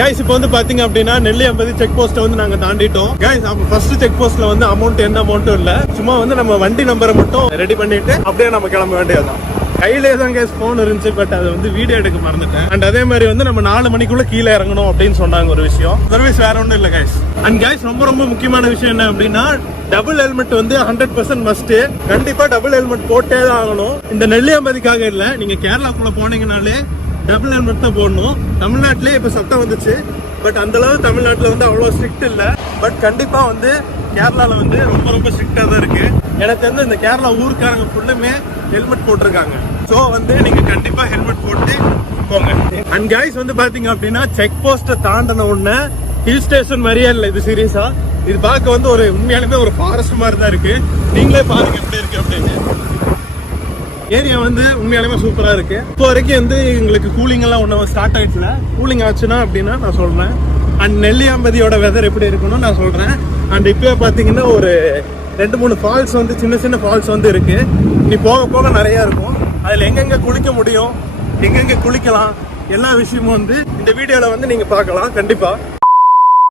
Guys இப்போ வந்து பாத்தீங்க அப்படின்னா நெல்லியம்பதி செக் போஸ்ட் வந்து நாங்க தாண்டிட்டோம் கைஸ். ஃபர்ஸ்ட் செக் போஸ்ட்ல வந்து அமௌண்ட் எந்த அமௌண்ட்டும் இல்ல, சும்மா வந்து நம்ம வண்டி நம்பரை மட்டும் ரெடி பண்ணிட்டு அப்படியே நம்ம கிளம்ப வேண்டியதுதான். கையிலே தான் கேஸ் போன் இருந்துச்சு, பட் அது வந்து வீடியோ எடுக்க மறந்துட்டேன். அண்ட் அதே மாதிரி வந்து நம்ம 4 மணிக்குள்ள கீழே இறங்கணும் அப்படின்னு சொன்னாங்க ஒரு விஷயம். சர்வீஸ் வேற ஒன்றும் இல்லை கைஸ். அண்ட் கைஸ் ரொம்ப முக்கியமான விஷயம் என்ன அப்படின்னா டபுள் ஹெல்மெட் வந்து 100% மஸ்ட். கண்டிப்பா டபுள் ஹெல்மெட் போட்டே தான் ஆகணும். இந்த நெல்லியம்பதிக்காக இல்ல, நீங்க கேரளாக்குள்ள போனீங்கனாலே டபுள் ஹெல்மெட் தான் போடணும். தமிழ்நாட்டிலே இப்ப சட்டம் வந்துச்சு, பட் அந்த அளவு தமிழ்நாட்டில் வந்து அவ்வளோ ஸ்ட்ரிக்ட் இல்லை. பட் கண்டிப்பா வந்து கேரளால வந்து ரொம்ப ஸ்ட்ரிக்டா தான் இருக்கு. எனக்கு வந்து இந்த கேரளா ஊருக்காரங்க ஃபுல்லுமே ஹெல்மெட் போட்டிருக்காங்க. ஸோ வந்து நீங்க கண்டிப்பா ஹெல்மெட் போட்டு போங்க. அண்ட் கைஸ் வந்து பாத்தீங்க அப்படின்னா செக் போஸ்ட்டை தாண்டின உடனே ஹில் ஸ்டேஷன் மாதிரியே இல்லை இது. சீரியஸா இது பார்க்க வந்து ஒரு உண்மையாலுமே ஒரு ஃபாரஸ்ட் மாதிரி தான் இருக்கு. நீங்களே பாருங்க எப்படி இருக்கு அப்படின்னு. ஏரியா வந்து உண்மையாலுமே சூப்பரா இருக்கு. இப்போ வரைக்கும் வந்து எங்களுக்கு கூலிங் எல்லாம் ஒன்றும் ஸ்டார்ட் ஆயிடுச்சுல. கூலிங் ஆச்சுன்னா அப்படின்னா நான் சொல்றேன். அண்ட் நெல்லியம்பதியோட வெதர் எப்படி இருக்குன்னு நான் சொல்றேன். அண்ட் இப்போ பாத்தீங்கன்னா ஒரு 2-3 ஃபால்ஸ் வந்து சின்ன ஃபால்ஸ் வந்து இருக்கு. நீ போக நிறைய இருக்கும். அதுல எங்கெங்க குளிக்க முடியும், எங்கெங்க குளிக்கலாம், எல்லா விஷயமும் வந்து இந்த வீடியோல வந்து நீங்க பார்க்கலாம் கண்டிப்பா.